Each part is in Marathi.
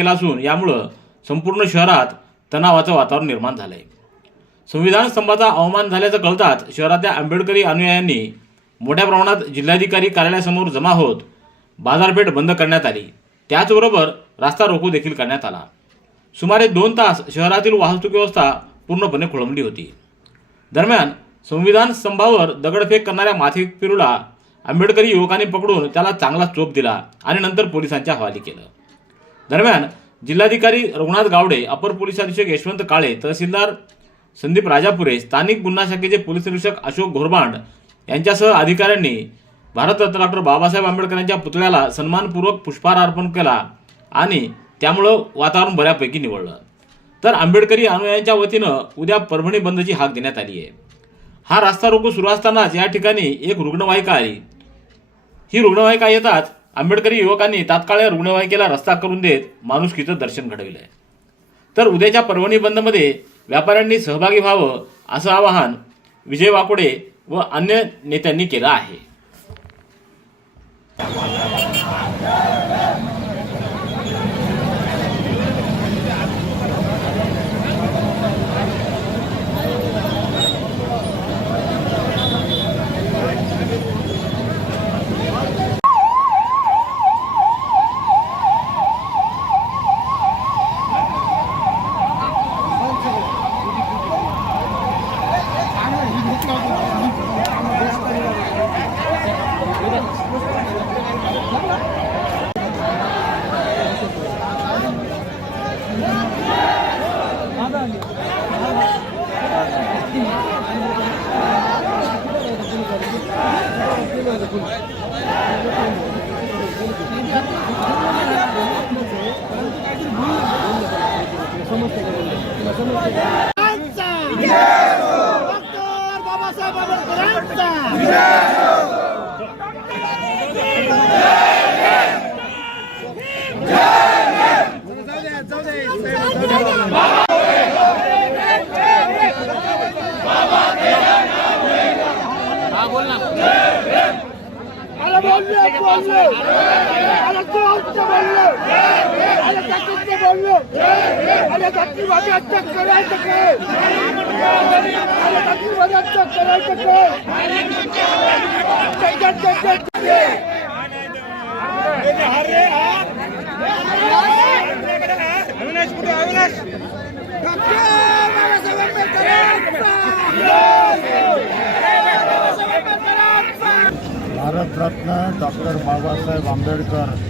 केला असून यामुळं संपूर्ण शहरात तणावाचं वातावरण निर्माण झालं आहे संविधान स्तंभाचा अवमान झाल्याचं कळताच शहरातल्या आंबेडकरी अनुयायांनी मोठ्या प्रमाणात जिल्हाधिकारी कार्यालयासमोर जमा होत बाजारपेठ बंद करण्यात आली. त्याचबरोबर रास्ता रोको देखील करण्यात आला. सुमारे दोन तास शहरातील वाहतूक व्यवस्था पूर्णपणे खोळंबली होती. दरम्यान संविधान स्तंभावर दगडफेक करणाऱ्या माथेफिरूला आंबेडकरी युवकांनी पकडून त्याला चांगला चोप दिला आणि नंतर पोलिसांच्या हवाली केलं. दरम्यान जिल्हाधिकारी रघुनाथ गावडे अपर पोलीस अधीक्षक यशवंत काळे तहसीलदार संदीप राजापुरे स्थानिक गुन्हा शाखेचे पोलीस निरीक्षक अशोक घोरबांड यांच्यासह अधिकाऱ्यांनी भारतरत्न डॉक्टर बाबासाहेब आंबेडकरांच्या पुतळ्याला सन्मानपूर्वक पुष्पहार अर्पण केला आणि त्यामुळं वातावरण बऱ्यापैकी निवडलं तर आंबेडकरी अनुयायांच्या वतीनं उद्या परभणी बंदची हाक देण्यात आली आहे. हा रास्ता रोको सुरू असतानाच या ठिकाणी एक रुग्णवाहिका आली. ही रुग्णवाहिका येतात आंबेडकरी युवकांनी तात्काळ रुग्णवाहिकेला रस्ता करून देत माणुसकीचं दर्शन घडविलंय. तर उद्याच्या परभणी बंदमध्ये व्यापाऱ्यांनी सहभागी व्हावं असं आवाहन विजय वाकोडे व अन्य नेत्यांनी केलं आहे डॉक्टर बाबासाहेब आंबेडकरांचा मला बोलले मला करायचं काय मला जातीवादी करायचं काय भारतरत्न डॉक्टर बाबासाहेब आंबेडकर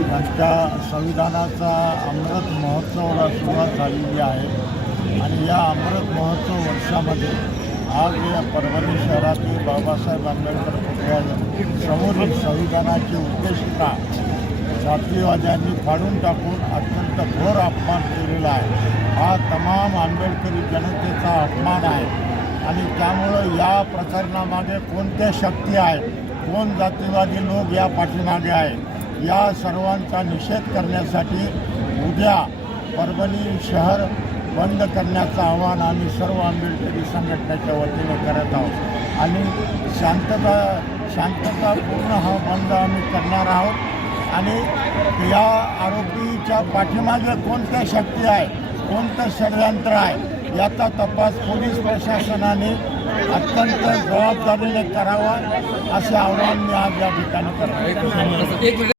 यांच्या संविधानाचा अमृत महोत्सवाला सुरुवात झालेली आहे. आणि या अमृत महोत्सव वर्षामध्ये आज या परभणी शहरातील बाबासाहेब आंबेडकर पुतळ्या समोरील संविधानाची उद्देशिका जातीवाद्यांनी फाडून टाकून अत्यंत घोर अपमान केलेला आहे. हा तमाम आंबेडकरी जनतेचा अपमान आहे. आणि त्यामुळं या प्रकरणामागे कोणत्या शक्ती आहेत? कोण जातीवादी लोक या पाठीमागे आहे या सर्वांचा निषेध करण्यासाठी उद्या परभणी शहर बंद करण्याचं आवाहन आम्ही सर्व आंबेडकरी संघटनेच्या वतीने करत आहोत. आणि शांतता शांततापूर्ण हा बंद आम्ही करणार आहोत. आणि या आरोपीच्या पाठीमागे कोणत्या शक्ती आहे कोणतं षडयंत्र आहे याचा तपास पोलीस प्रशासनाने अत्यंत जबाबदारीने करावा असे आव्हान मी आज या ठिकाणी करतो.